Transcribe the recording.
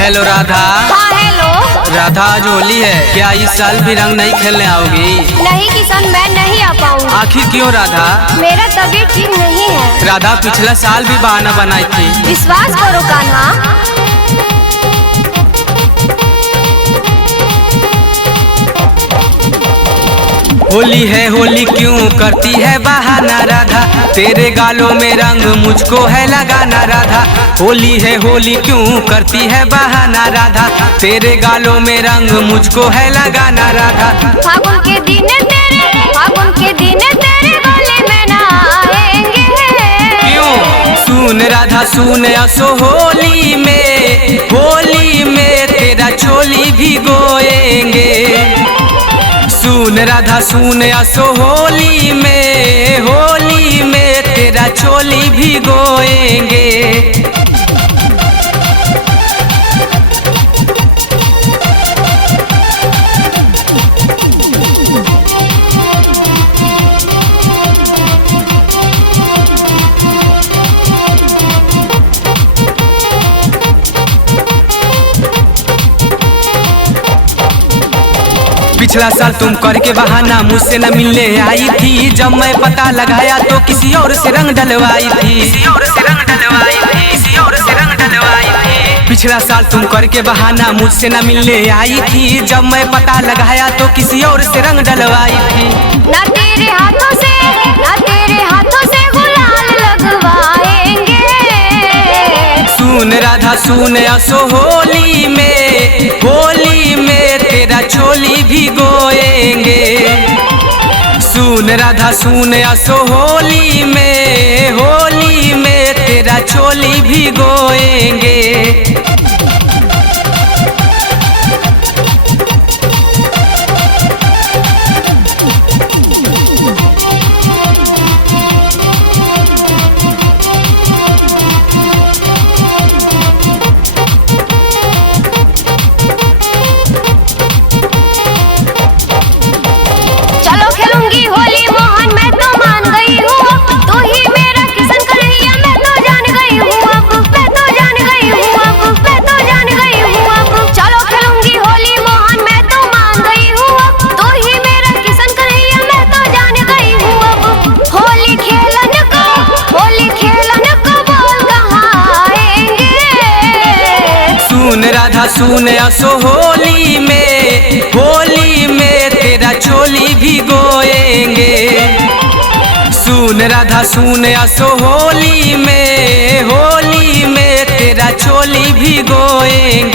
हेलो राधा। हाँ हेलो। राधा आज होली है, क्या इस साल भी रंग नहीं खेलने आओगी? नहीं किशन, मैं नहीं आ पाऊंगी। आखिर क्यों राधा? मेरा तबीयत ठीक नहीं है। राधा पिछला साल भी बहाना बनाई थी। विश्वास करो कान्हा। होली है होली क्यों करती है बहाना राधा, तेरे गालों में रंग मुझको है लगाना राधा। होली है होली क्यों करती है बहाना राधा, तेरे गालों में रंग मुझको है लगाना राधा। फागुन के दिन तेरे गले में ना आएंगे। क्यों? सुन राधा सुन, असो होली में तेरा चोली भिगोएंगे। सुन राधा सुन, असो होली में तेरा चोली भिगोएंगे। पिछला साल तुम करके बहाना मुझसे न मिलने आई थी, जब मैं पता लगाया तो किसी और से रंग डलवाई थी। पिछला साल तुम करके बहाना मुझसे न मिलने आई थी, जब मैं पता लगाया तो किसी और से रंग डलवाई थी। ना तेरे हाथों से गुलाल लगवाएंगे। सुन राधा सुन, असो होली में तेरा चोली भिगोएंगे। सुन राधा सुन, असो होली में तेरा चोली भिगोएंगे। चलो खेलूंगी होली मोहन, मैं तो मान गई हूँ। तू ही मेरा किशन कन्हैया, मैं तो जान गई हूँ अब। चलो खेलूंगी होली मोहन, मैं तो मान गई हूँ अब। तू ही मेरा किशन कन्हैया, मैं तो जान गई हूँ अब। होली खेलन को बोल कहाँ आएंगे। सुन राधा सुन, असो होली में तेरा चोली भिगोएंगे। सुन राधा सुन, असो होली में तेरा चोली भिगोएंगे।